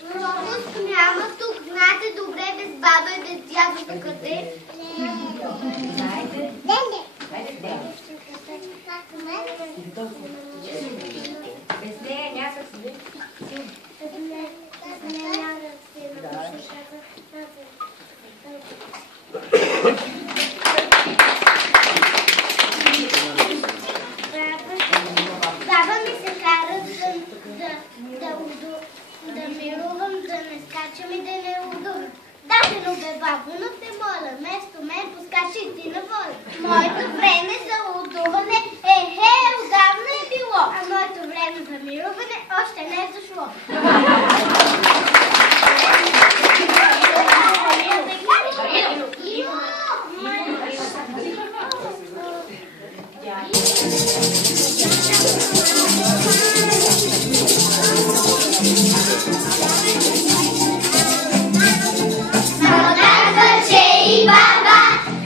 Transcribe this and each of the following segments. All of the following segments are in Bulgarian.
Пропуск няма тук. Знаете добре без баба и без дядо къде. Без нея някак си. Баба ми се кара да мирувам, да не скачам и да не удувам. Даже но бе бабо, но те моля, вместо мен поскачи и ти на воля. Моето време за удуване отдавна е било, а моето време за мируване още не е зашло. И баба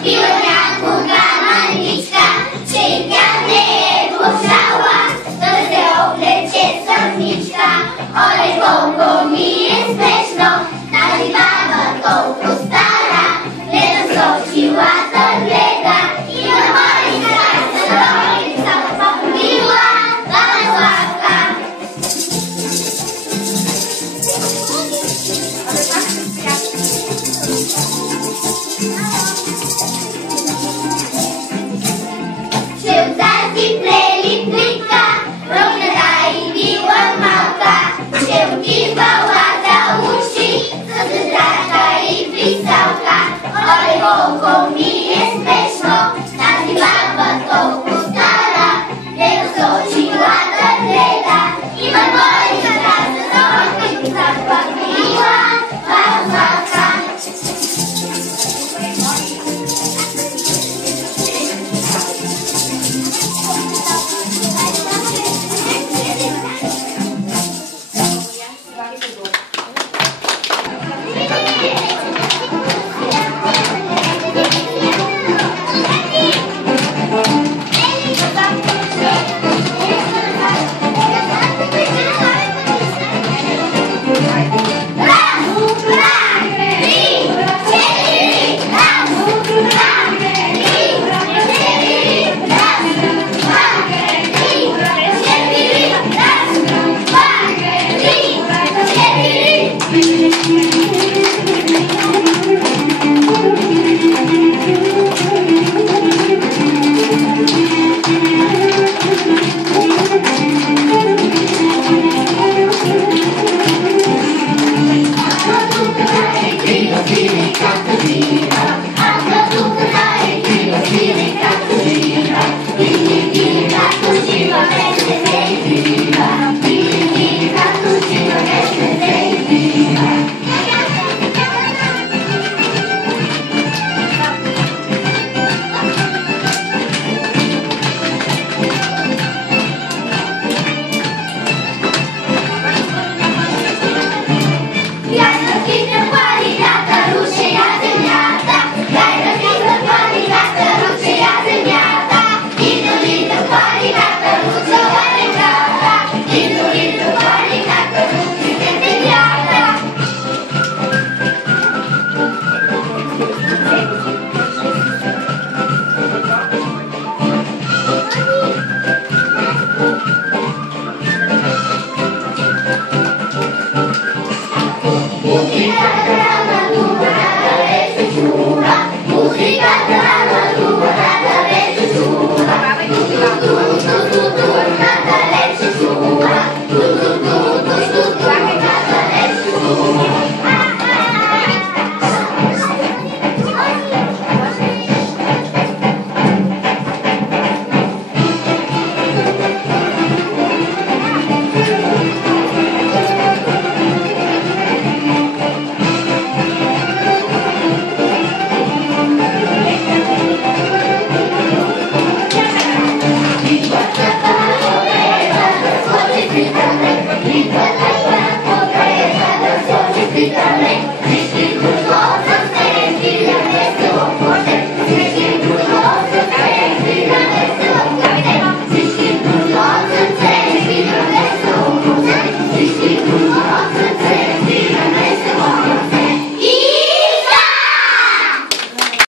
била някога маничка, че и тя не е можала да се облече самичка. Оле, колко ми е смешно, тази баба толкова стара, гледа сочилата гледа и на малика се роли са побила баба Славка. Тази прелитника, рокната и била малка, ще отивала да учи с сестрата и писалка. Оле, колко ми е смешно, тази баба толкова стара, гледа с очилата гледа, има моята краса за очи, пак била баба Славка. Това ми се